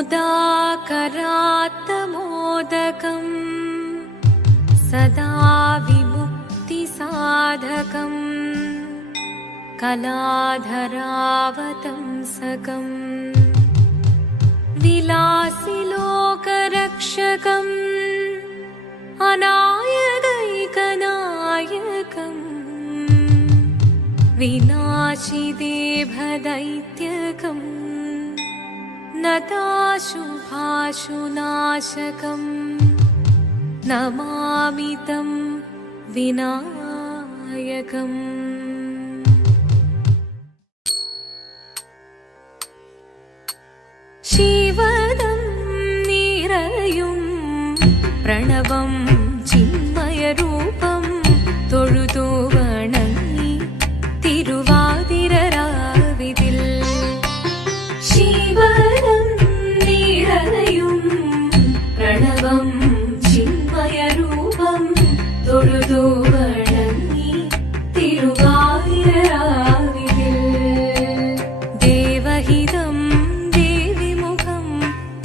मुदाकरात्तमोदकम् सदा विमुक्तिसाधकम् कलाधरावतंसकम् विलासिलोकरक्षकम् अनायकैकनायकम् विनाशिदेभदैत्यकम् नताशुभाशुनाशकम् नमामि तं विनायकम्। शिवदं निरयुं प्रणवं चिन्मयरूपं തൊഴുതു വണങ്ങി തിരുവാതിരരാവിതിൽ ശിവദം നിറയും പ്രണവം ചിന്മയരൂപം തൊഴുതു വണങ്ങി തിരുവാതിരരാവിതിൽ ദേവഹിതം ദേവിമുഖം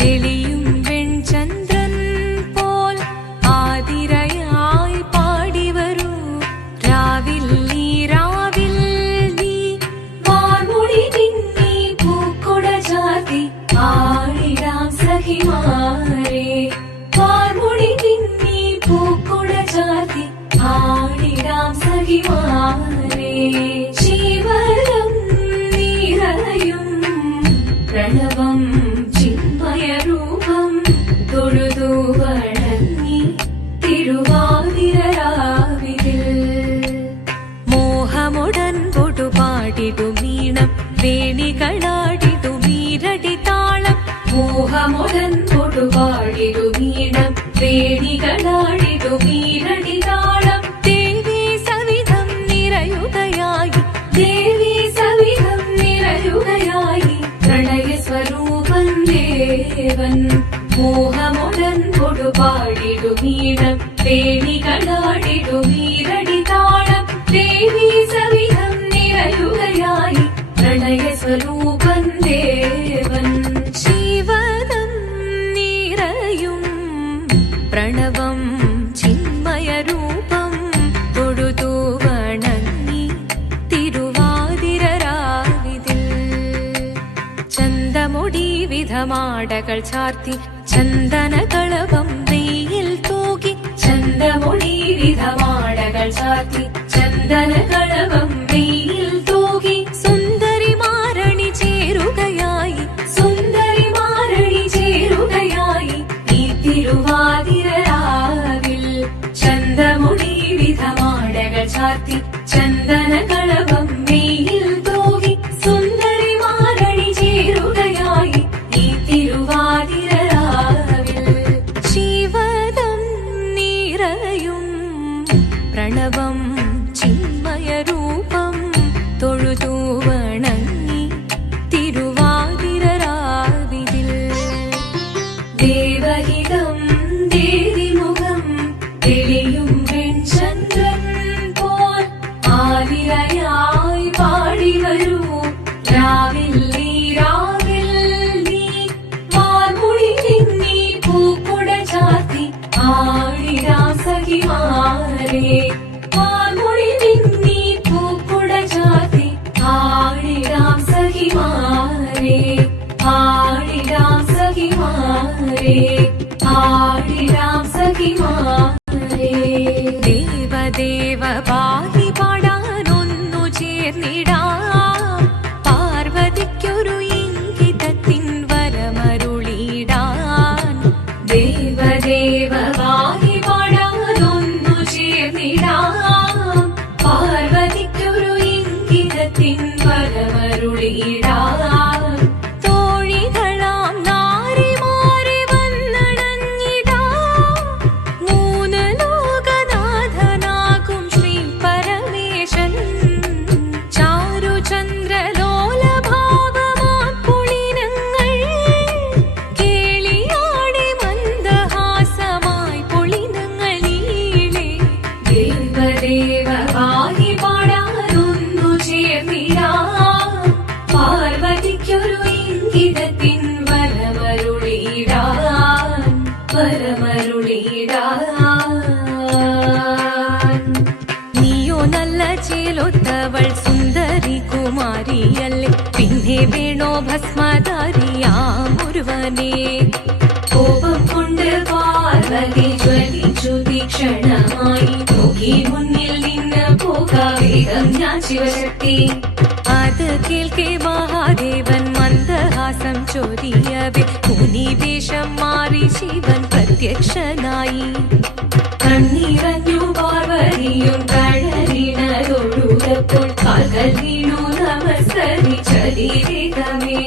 തെളിയും വെൺചന്ദ്രൻ പോൽ ആതിരയായി പാടിവരൂ രാവിൽ നീ വാർമുടി പിന്നി പൂക്കൊട ചാർത്തി ആടിടാം സഖിമാരെ വാർമുടി പിന്നി പൂക്കൊട ചാർത്തി ആടിടാം സഖിമാരെ ശിവദം നിറയും പ്രണവം ചിന്മയരൂപം തൊഴുതു വണങ്ങി തിരുവാതിരരാവിതിൽ മോഹമുടൻ പൊടുപാടിടുമീണം വേണികളാടിടുമീരടിതാളം മോഹമുടൻ പൊടുപാടിടുമീണം വേണികളാടിടുമീരടിതാളം ദേവി സവിധം നിറയുകയായി ദേവി സവിധം നിറയുകയായി പ്രണയസ്വരൂപൻ ദേവൻ മോഹമുടൻ പൊടുപാടിടുമീണം വേണികളാടിടുമീരടിതാളം ദേവി സവിധം നിറയുകയായി പ്രണയസ്വരൂപൻ ദേവൻ ശിവദം നിറയും പ്രണവം ചിന്മയരൂപം തൊഴുതു വണങ്ങി തിരുവാതിരരാവിതിൽ ചന്തമുടി വിധമാടകൾ ചാർത്തി ചന്ദനകളവം വെയിൽ തൂകി ചന്തമുടി വിധമാടകൾ ചാർത്തി ചന്ദനകളവം വെയിൽ തൂകി സുന്ദരിമാരണി ചേരുകയായി സുന്ദരിമാരണി ചേരുകയായി ഈ തിരുവാതിരരാവിൽ ചന്തമുടി വിധമാടകൾ ചാർത്തി ചന്ദനകളവം വെയിൽ തൂകി സുന്ദരിമാരണി ചേരുകയായി ഈ തിരുവാതിരരാവിൽ ശിവദം നിറയും പ്രണവം ചിന്മയരൂപം തൊഴുതു വണങ്ങി തിരുവാതിരരാവിതിൽ ദേവഹിതം ദേവിമുഖം തെളിയും വെൺചന്ദ്രൻ പോൽ ആതിരയായി പാടിവരൂ രാവിൽ നീ വാർമുടി പിന്നി പൂക്കുട ചാർത്തി ആടിടാം സഖിമാരെ വാർമുടി പിന്നി പൂക്കുട ചാർത്തി ആടിടാം സഖിമാരെ ആടിടാം സഖിമാരെ ആടിടാം സഖിമാരെ ദേവദേവ പാഹി പാടാനൊന്നു ചേർന്നിടാം പാർവതിക്കൊരു ഇംഗിതത്തിൻ വരമരുളിടാൻ ദേവദേവ പാഹി പാടാനൊന്നു ചേർന്നിടാം പാർവതിക്കൊരു ഇംഗിതത്തിൻ വരമരുളിടാൻ തോഴികളാം നാരിമാരെ വന്നണഞ്ഞിടാം മൂന്ന് ലോകനാഥനാകും ശ്രീ പരമേശൻ ചാരുചന്ദ്രലോലഭാവമാം പുളിനങ്ങൾ കേളിയാടി മന്ദഹാസമായി പുളിനങ്ങൾ നീളെ ദേവദേവ പാഹി പാടാനൊന്നു ചേർന്നിടാം നല്ല ചേലൊത്തവൾ സുന്ദരി കുമാരിയല്ലേ, പിന്നെ വേണോ ഭസ്മധാരിയാമൊരുവനെ. കോപം കൊണ്ട് പാർവതി ജ്വലിച്ചു തീക്ഷണമായി, നോക്കി മുന്നിൽ നിന്ന് പോകാവേഗം ഞാൻ ശിവശക്തി. അത് കേൾക്കെ മഹാദേവൻ മന്ദഹാസം ചൊരിയവേ, മുനിവേഷം മാറി ശിവൻ പ്രത്യക്ഷനായി. കണ്ണീറഞ്ഞു പാർവതിയും കഴലിണതൊഴുകപ്പോൾ, കാൽകൾ വീണു നമസ്കരിച്ചതിവേഗമേ.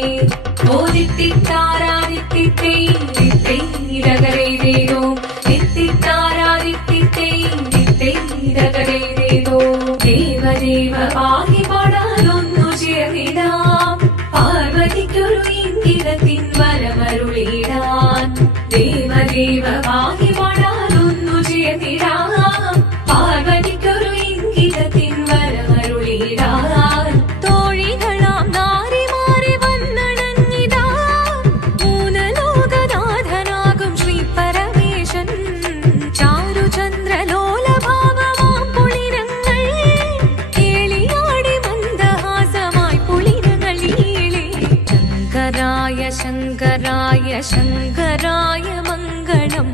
ഓദിത്തിത്താരാദിത്തിത്തൈരകരൈരേതോ, ദിത്തിത്താരാദിത്തിത്തൈരകരൈരേതോ. ദേവദേവ പാഹി പാടാനൊന്നു ചേർന്നിടാം, പാർവതിക്കൊരു ഇംഗിതത്തിൻ വരമരുളിടാൻ. ദേവദേവ പാഹി പാടാനൊന്നു ചേർന്നിടാം, പാർവതിക്കൊരു ഇംഗിതത്തിൻ വരമരുളിടാൻ. തോഴികളാം നാരിമാരെ വന്നണഞ്ഞിതാ, മൂന്നലോകനാഥനാകും ശ്രീ പരമേശൻ. ചാരുചന്ദ്രലോലഭാവമാം പുളിരങ്ങൾ, കേളിയാടി മന്ദഹാസമായി പുളിരങ്ങൾ ഈളെ. ശങ്കരായ ശങ്കരായ ശങ്കരായ മംഗളം,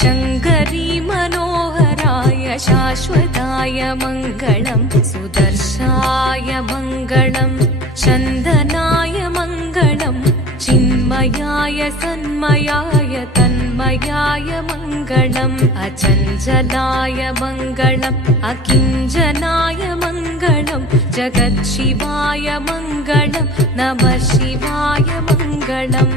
ശങ്കരീ മനോഹരായ ശാശ്വതായ മംഗളം. സുദർശായ മംഗളം, ചന്ദനായ മംഗളം, ചിന്മയായ സന്മയായ തന്മയായ മംഗളം. അചഞ്ചലായ മംഗളം, അകിഞ്ചനായ മംഗളം, ജഗത് ശിവായ മംഗളം, നമഃ ശിവായ മംഗളം.